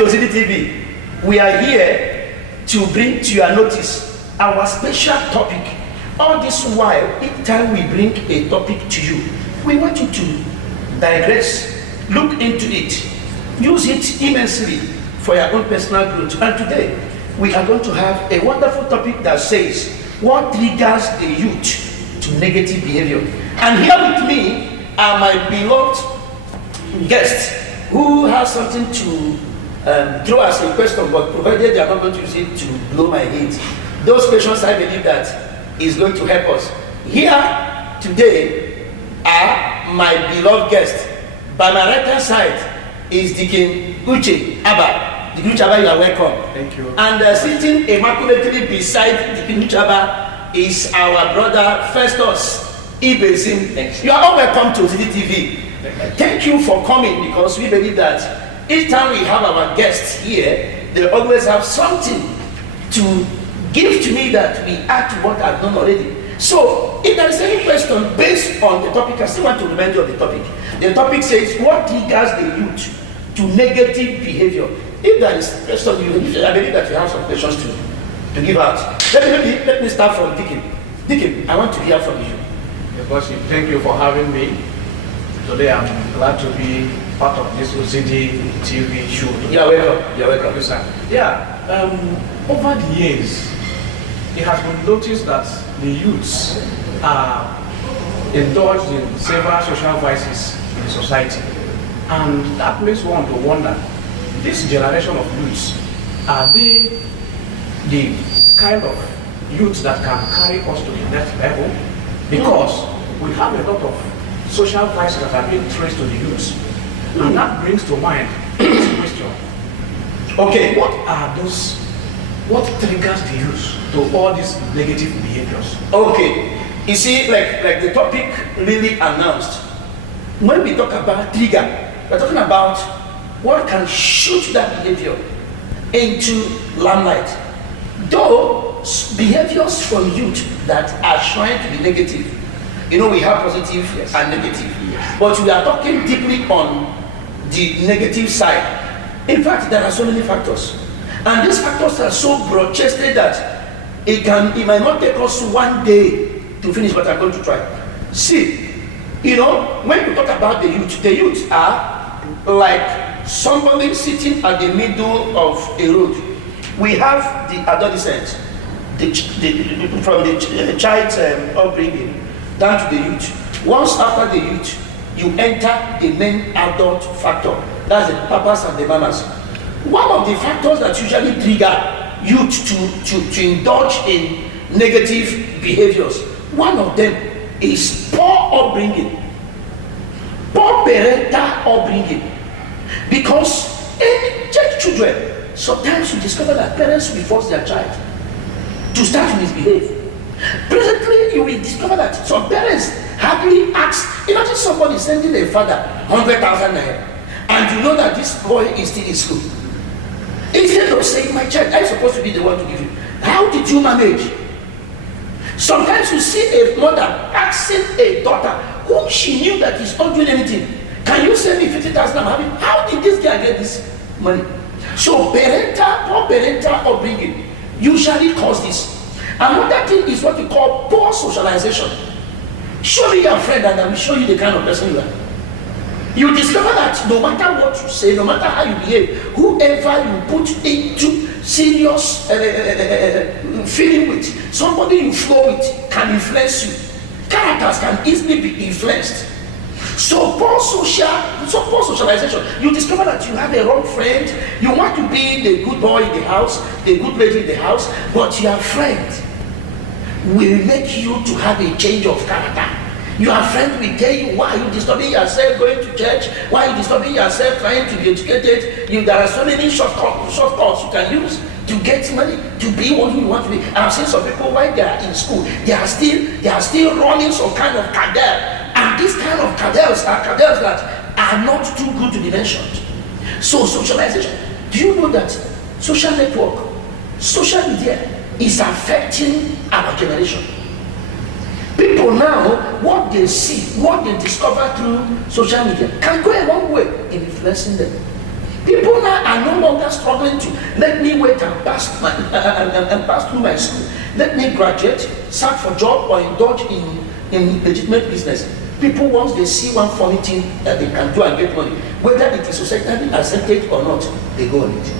to Ozidi TV. We are here to bring to your notice our special topic. All this while, each time we bring a topic to you, we want you to digress, look into it, use it immensely for your own personal growth. And today, we are going to have a wonderful topic that says, what triggers the youth to negative behavior? And here with me are my beloved guests who have something to throw as a question, but provided they are not going to use it to blow my head. Those questions, I believe that is going to help us. Here today are my beloved guests. By my right hand side is Deacon Uche Abba. Deacon Uche Abba, you are welcome. Thank you. And sitting immaculately beside Deacon Uche Abba is our brother Festus Ibezim. You are all welcome to Ozidi TV. Thank you for coming, because we believe that each time we have our guests here, they always have something to give to me that we add to what I've done already. So, if there is any question based on the topic, I still want to remind you of the topic. The topic says, what triggers the youth to negative behavior? If there is a question, I believe that you have some questions to give out. Let me start from Deacon. Deacon, I want to hear from you. Thank you for having me. Today I'm glad to be part of this Ozidi TV show. You're welcome. You're welcome. Yes, sir. Yeah, over the years, it has been noticed that the youths are indulged in several social vices in society. And that makes one to wonder, this generation of youths, are they the kind of youths that can carry us to the next level? Because we have a lot of social vices that are being traced to the youths. And that brings to mind this question. Okay. What triggers the youth to all these negative behaviors? Okay. You see, like the topic really announced, when we talk about trigger, we're talking about what can shoot that behavior into limelight. Though behaviors from youth that are trying to be negative, you know, we have positive and negative, but we are talking deeply on the negative side. In fact, there are so many factors, and these factors are so broad-chested that it might not take us one day to finish, but I'm going to try. See, you know, when we talk about the youth are like somebody sitting at the middle of a road. We have the adolescents, from the child's upbringing down to the youth. Once after the youth, you enter the main adult factor. That's the papas and the mamas. One of the factors that usually trigger youth to indulge in negative behaviors, one of them is poor upbringing, poor parental upbringing. Because in church children, sometimes you discover that parents will force their child to start to misbehave. Presently, you will discover that some parents hardly ask. Imagine somebody sending a father 100,000 naira, and you know that this boy is still in school. Instead of saying, my child, I'm supposed to be the one to give you. How did you manage? Sometimes you see a mother asking a daughter whom she knew that is not doing anything, can you send me 50,000 naira? How did this guy get this money? So poor parental upbringing usually cause this. Another thing is what we call poor socialization. Show me your friend and I will show you the kind of person you are. You discover that no matter what you say, no matter how you behave, whoever you put into serious feeling with, somebody you flow with can influence you. Characters can easily be influenced. So poor socialization, you discover that you have a wrong friend, you want to be the good boy in the house, the good lady in the house, but your friend will make you to have a change of character. Your friend will tell you why you disturbing yourself going to church, why you disturbing yourself trying to be educated. There are so many shortcuts you can use to get money, to be what you want to be. I've seen some people while they are in school, they are still running some kind of cadre. And these kind of cadres are cadres that are not too good to be mentioned. So socialization. Do you know that social network, social media is affecting our generation? People now, what they see, what they discover through social media can go a long way in influencing them. People now are no longer struggling to let me wait and pass through my school. Let me graduate, search for job, or indulge in legitimate business. People, once they see one funny thing that they can do and get money, whether it is societally accepted or not, they go on it.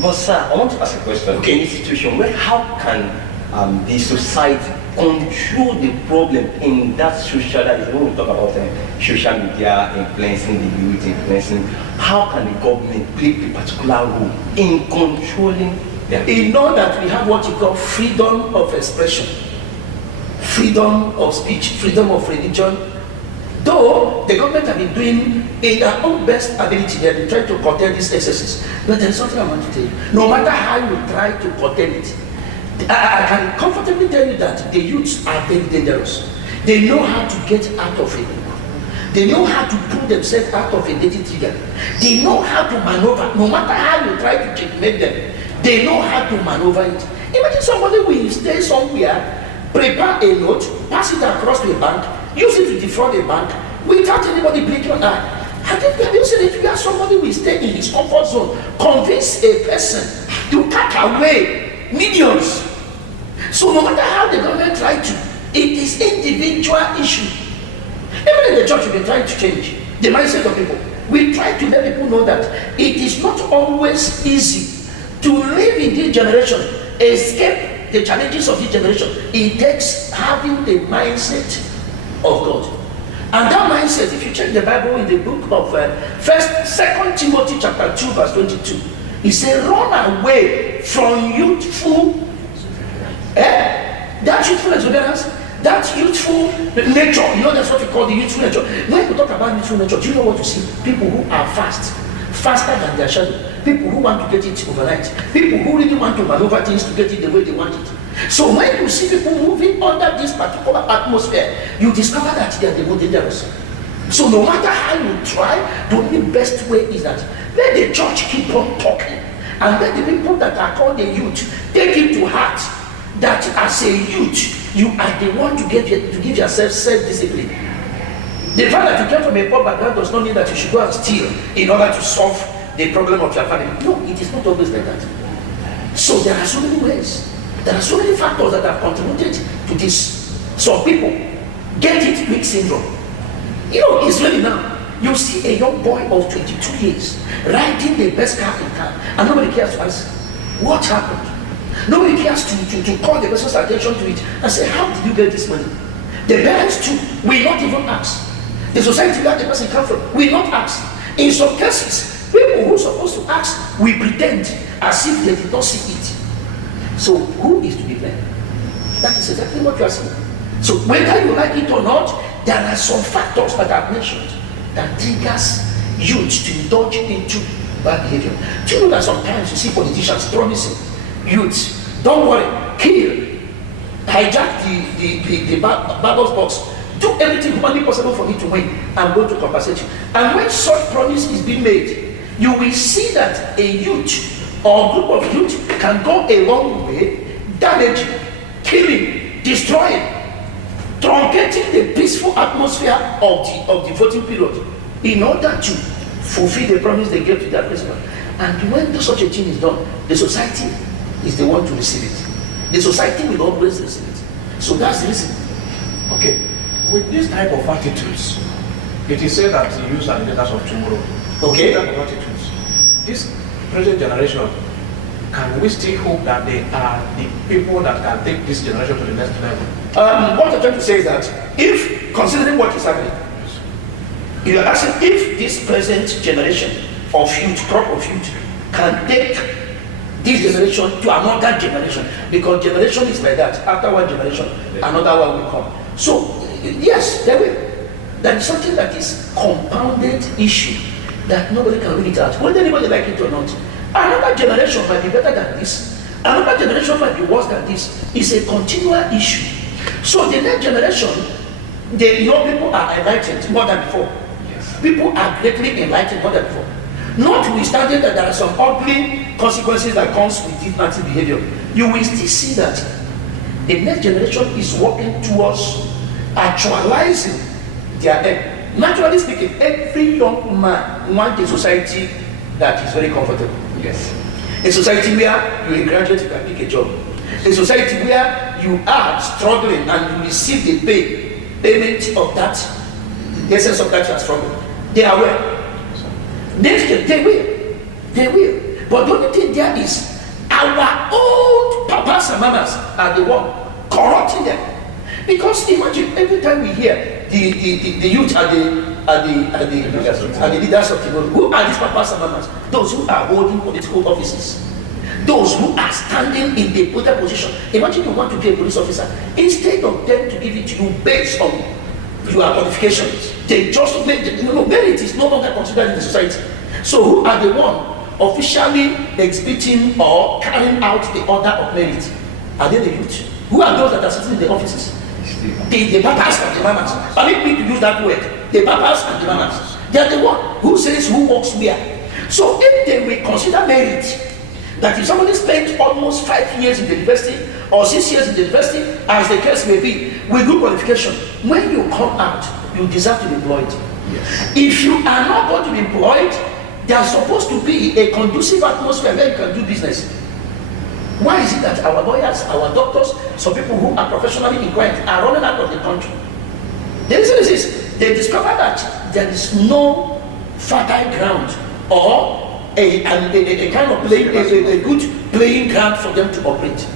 But sir, I want to ask a question. Okay, in this situation, where how can the society control the problem in that social, that is when we talk about social media influencing the youth, influencing, how can the government play a particular role in controlling them? You know that we have what you call freedom of expression, freedom of speech, freedom of religion. Though the government have been doing in their own best ability, they have been trying to curtail these excesses. But there is something I want to tell you. No matter how you try to curtail it, I can comfortably tell you that the youths are very dangerous. They know how to get out of it. They know how to pull themselves out of a dirty trigger. They know how to maneuver. No matter how you try to checkmate them, they know how to maneuver it. Imagine somebody will stay somewhere, prepare a note, pass it across to a bank, use it to defraud a bank without anybody blinking an eye. Have you seen it? Where somebody will stay in his comfort zone, convince a person to cut away millions. So no matter how the government try to, it is individual issue. Even in the church, we try to change the mindset of people. We try to let people know that it is not always easy to live in this generation, escape the challenges of this generation. It takes having the mindset of God. And that mindset, if you check the Bible in the book of 2 Timothy chapter 2 verse 22, he said, run away from youthful, that youthful exuberance, that youthful nature. You know, that's what we call the youthful nature. When we talk about youthful nature, do you know what you see? People who are faster than their shadow. People who want to get it overnight. People who really want to maneuver things to get it the way they want it. So when you see people moving under this particular atmosphere, you discover that they are the most dangerous. So no matter how you try, the only best way is that let the church keep on talking, and let the people that are called the youth take it to heart that as a youth, you are the one to give yourself self-discipline. The fact that you came from a poor background does not mean that you should go and steal in order to solve the problem of your family. No, it is not always like that. So there are so many ways. There are so many factors that have contributed to this. Some people get it weak syndrome. You know, Israeli now, you see a young boy of 22 years riding the best car in town, and nobody cares to ask what happened. Nobody cares to call the person's attention to it and say, how did you get this money? The parents too will not even ask. The society where the person comes from will not ask. In some cases, people who are supposed to ask will pretend as if they did not see it. So who is to be blamed? That is exactly what you are saying. So whether you like it or not, there are some factors that I've mentioned that triggers youth to indulge into bad behavior. Do you know that sometimes you see politicians promising youth, don't worry, kill, hijack the ballot box, do everything humanly possible for me to win, I'm going to compensate you. And when such promise is being made, you will see that a youth or group of youth can go a long way, damaging, killing, destroying, truncating the peaceful atmosphere of the voting period in order to fulfill the promise they gave to that person. And when such a thing is done, the society is the one to receive it. The society will always receive it. So that's the reason. Okay, with this type of attitudes, it is said that the youth are the leaders of tomorrow. Okay. This type of attitudes, this present generation, can we still hope that they are the people that can take this generation to the next level? What I'm trying to say is that if, considering what is happening, you are asking if this present generation of youth, crop of youth, can take this generation to another generation, because generation is like that. After one generation, another one will come. So yes, there will. There is something that is compounded issue that nobody can read it out, whether anybody like it or not. Another generation might be better than this. Another generation might be worse than this. It's a continual issue. So the next generation, people are enlightened more than before. Yes. People are greatly enlightened more than before. Notwithstanding that there are some ugly consequences that comes with this anti behavior, you will still see that the next generation is working towards actualizing their aim. Naturally speaking, every young man wants the society that is very comfortable. Yes. A society where you are a graduate, you can pick a job. A society where you are struggling and you receive the payment of that, the essence of that you are struggling. They are aware. They will. But the only thing there is our old papas and mamas are the one corrupting them. Because imagine every time we hear the youth are the leaders of tomorrow. Who are these papas and mamas? Those who are holding political offices. Those who are standing in the political position. Imagine you want to be a police officer. Instead of them to give it to you based on your qualifications, they just make merit is no longer considered in the society. So who are the one officially exhibiting or carrying out the order of merit? Are they the youth? Who are those that are sitting in the offices? The papas and the mamas. Permit me to use that word. The papas and the mamas. They are the one who says who works where. So if they will consider merit, that if somebody spent almost 5 years in the university or 6 years in the university, as the case may be, with good qualification, when you come out, you deserve to be employed. Yes. If you are not going to be employed, there's supposed to be a conducive atmosphere where you can do business. Why is it that our lawyers, our doctors, some people who are professionally inclined are running out of the country? The reason is they discover that there is no fertile ground or a kind of a good playing ground for them to operate.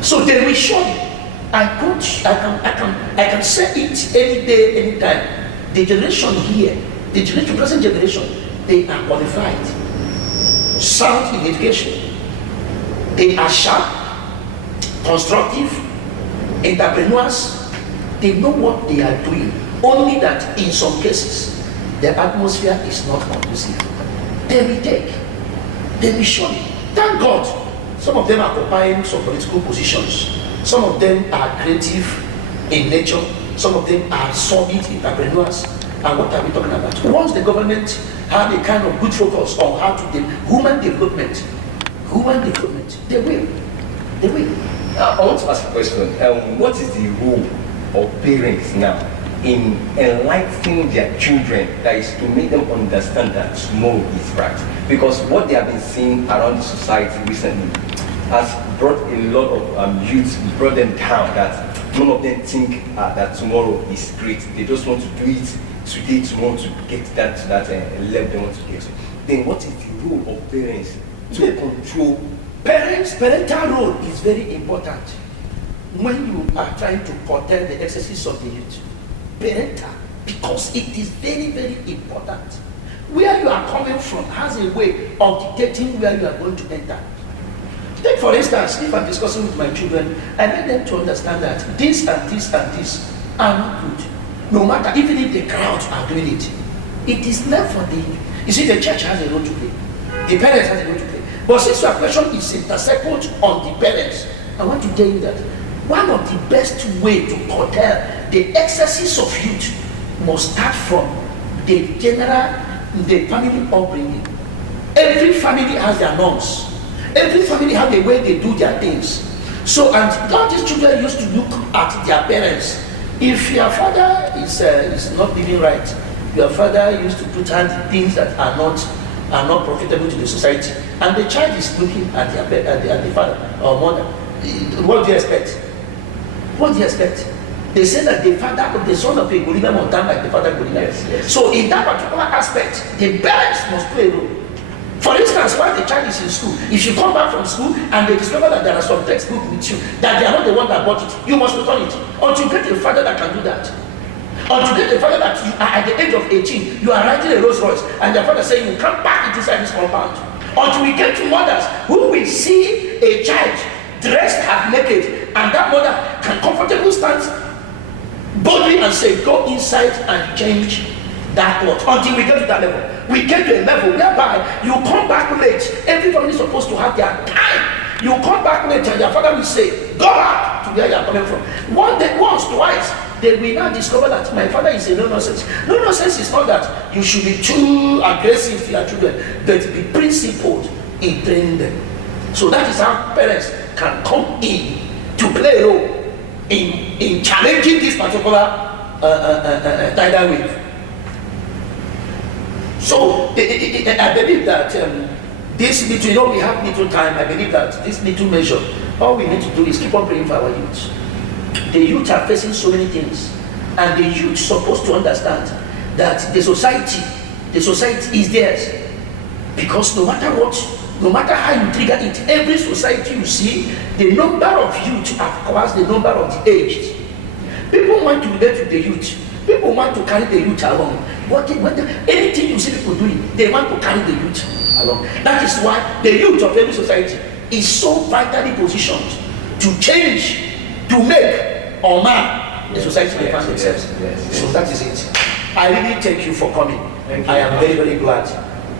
So they will surely, I can say it any day, any time. The generation here, the present generation, they are qualified, sound in education. They are sharp, constructive, entrepreneurs. They know what they are doing. Only that in some cases, the atmosphere is not conducive. They will take. They will show you. Thank God. Some of them are occupying some political positions. Some of them are creative in nature. Some of them are solid entrepreneurs. And what are we talking about? Once the government have a kind of good focus on how to do human development, they will. I want to ask a question. What is the role of parents now in enlightening their children, that is to make them understand that tomorrow is right? Because what they have been seeing around the society recently has brought a lot of youths, brought them down, that none of them think that tomorrow is great. They just want to do it today, tomorrow, to get that level they want to get to. Then what is the role of parents to control? Parental role is very important when you are trying to curtail the excesses of the youth. Parental, because it is very, very important. Where you are coming from has a way of dictating where you are going to enter. Take for instance, if I'm discussing with my children, I need them to understand that this and this and this are not good. No matter, even if the crowds are doing it, it is left for the. You see, the church has a role to play. The parents has a role to play. But since your question is intersected on the parents, I want to tell you that one of the best ways to curtail the excesses of youth must start from the family upbringing. Every family has their norms. Every family has the way they do their things. So, and all these children used to look at their parents. If your father is not living right, your father used to put out things that are not profitable to the society, and the child is looking at the father or mother. What do you expect? What do you expect? They say that the son of a Goliath must die like the father Goliath. Yes. So in that particular aspect, the parents must play a role. For instance, while the child is in school, if you come back from school and they discover that there are some textbooks with you, that they are not the one that bought it, you must return it. Until you get a father that can do that. Until you get a father that you are at the age of 18, you are riding a Rolls Royce, and your father saying you can't park it inside this compound. Until we get to mothers who will see a child dressed half naked, and that mother can comfortably stand boldly and say, go inside and change that cloth. Until we get to that level. We get to a level whereby you come back late. Everybody is supposed to have their time. You come back late and your father will say, go back to where you are coming from. Once, twice, they will now discover that my father is a no-nonsense. No-nonsense is not that you should be too aggressive to your children, but be principled in training them. So that is how parents can come in to play a role in challenging this particular tidal wave. So I believe that this little, you know, we have little time. I believe that this little measure, all we need to do is keep on praying for our youth. The youth are facing so many things, and the youth supposed to understand that the society is theirs. Because no matter what, no matter how you trigger it, every society you see, the number of youth across the number of the aged. People want to relate with the youth. People want to carry the youth along. Anything you see people doing, they want to carry the youth along. That is why the youth of every society is so vitally positioned to change, to make or mar the society they find themselves. So that is it. I really thank you for coming. I am very, very glad.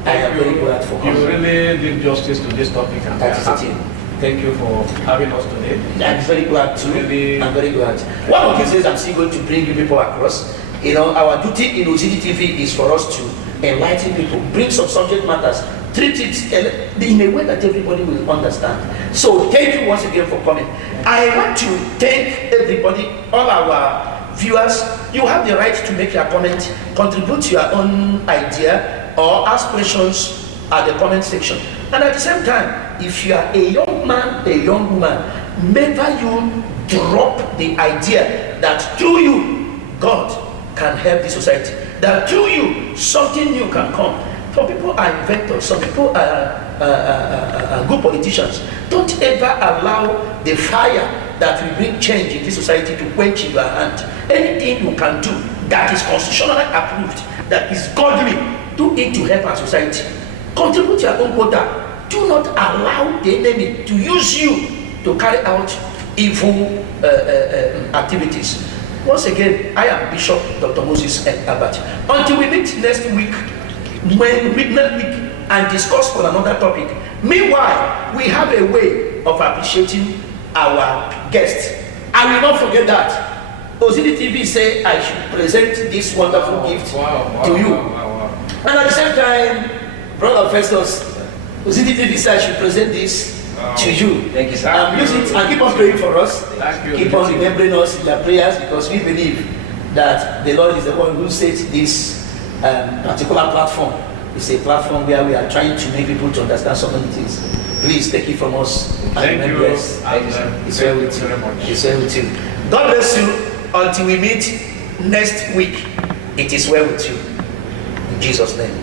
I am very glad for coming. You really did justice to this topic. And that is it. Thank you for having us today. I'm very glad too. Really, I'm very glad. One of these days I'm still going to bring you people across. You know, our duty in Ozidi TV is for us to enlighten people, bring some subject matters, treat it in a way that everybody will understand. So thank you once again for coming. I want to thank everybody, all our viewers. You have the right to make your comment, contribute your own idea, or ask questions at the comment section. And at the same time, if you are a young man, a young woman, never you drop the idea that through you, God can help the society. That through you, something new can come. Some people are inventors, some people are good politicians. Don't ever allow the fire that will bring change in this society to quench in your hand. Anything you can do that is constitutionally approved, that is godly, do it to help our society. Contribute your own quota. Do not allow the enemy to use you to carry out evil activities. Once again, I am Bishop Dr. Moses Albert. Until we meet next week, and discuss on another topic. Meanwhile, we have a way of appreciating our guests. I will not forget that. Ozidi TV say I should present this wonderful gift to you. And at the same time, Brother Festus, Ozidi TV say I should present this to you. Thank you, sir. Use it and keep on praying for us. Thank you. Keep on remembering us in your prayers, because we believe that the Lord is the one who set this particular platform. It's a platform where we are trying to make people to understand so many things. Please take it from us. Thank you. It's well with you. It's well with you. God bless you. Until we meet next week, it is well with you. In Jesus' name,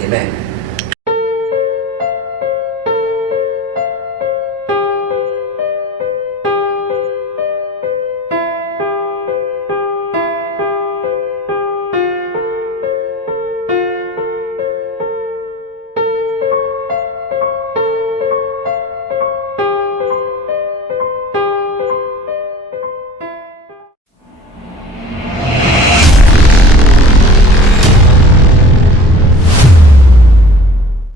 amen.